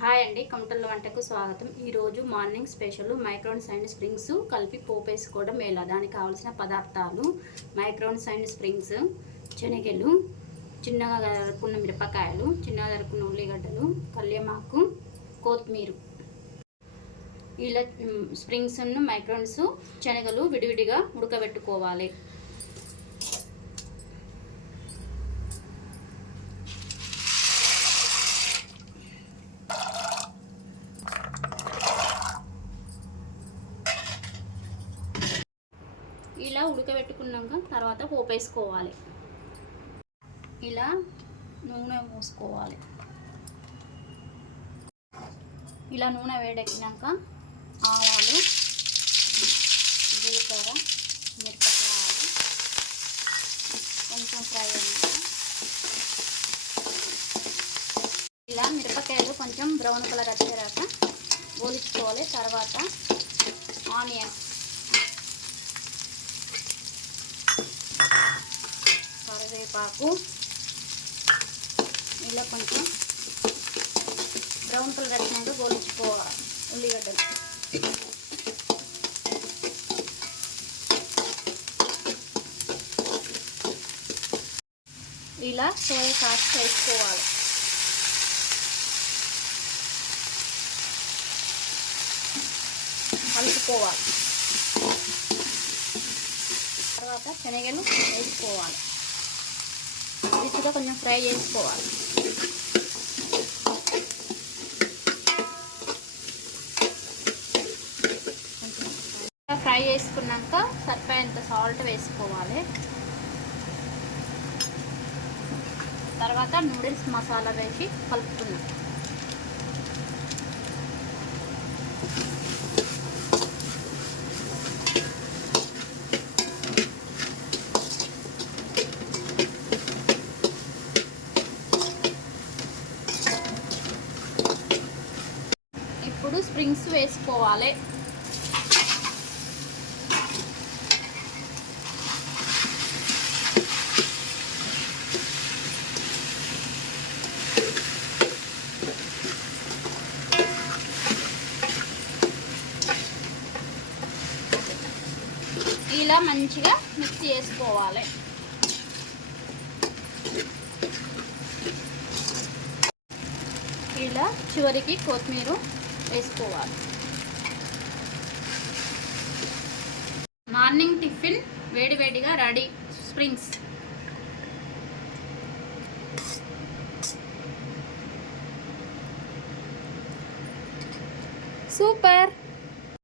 Hi అండి, కమటల్ల వంటకు స్వాగతం. ఈరోజు morning special microns and springs కలిపి పోపేసుకోవడం ఎలా. దానికి కావాల్సిన పదార్థాలు: మైక్రోన్స్ అండ్ స్ప్రింగ్స్, శనగలు, చిన్నగా తరుక్కున్న మిరపకాయలు, చిన్నగా తరుక్కున్న ఉల్లిగడ్డలు, కల్యమాకు, కొత్తిమీర. ఇలా స్ప్రింగ్స్, మైక్రోన్స్, శనగలు విడివిడిగా ఉడకబెట్టుకోవాలి. ఇలా ఉడకబెట్టుకున్నాక తర్వాత పోపేసుకోవాలి. ఇలా నూనె పోసుకోవాలి. ఇలా నూనె వేడెక్కినాక ఆవాలు, జీలకర్ర, మిరపకాయలు కొంచెం ఫ్రై అయ్యాక ఇలా మిరపకాయలు కొంచెం బ్రౌన్ కలర్ వచ్చేరాక గోలించుకోవాలి. తర్వాత ఆనియన్, కరివేపాకు ఇలా కొంచెం బ్రౌన్ కలర్ వచ్చినాక గోలించుకోవాలి. ఉల్లిగడ్డలు ఇలా సోయా సాస్ వేసుకోవాలి. కలుపుకోవాలి. తర్వాత శనగలు వేసుకోవాలి. రుచిగా కొంచెం ఫ్రై చేసుకోవాలి. ఫ్రై చేసుకున్నాక సరిపోయేంత సాల్ట్ వేసుకోవాలి. తర్వాత నూడిల్స్ మసాలా వేసి కలుపుకున్నాం. ఇప్పుడు స్ప్రింగ్స్ వేసుకోవాలి. ఇలా మంచిగా మిక్స్ చేసుకోవాలి. ఇలా చివరికి కొత్తిమీర వేసుకోవాలి. మార్నింగ్ టిఫిన్ వేడివేడిగా రెడీ. Springs super.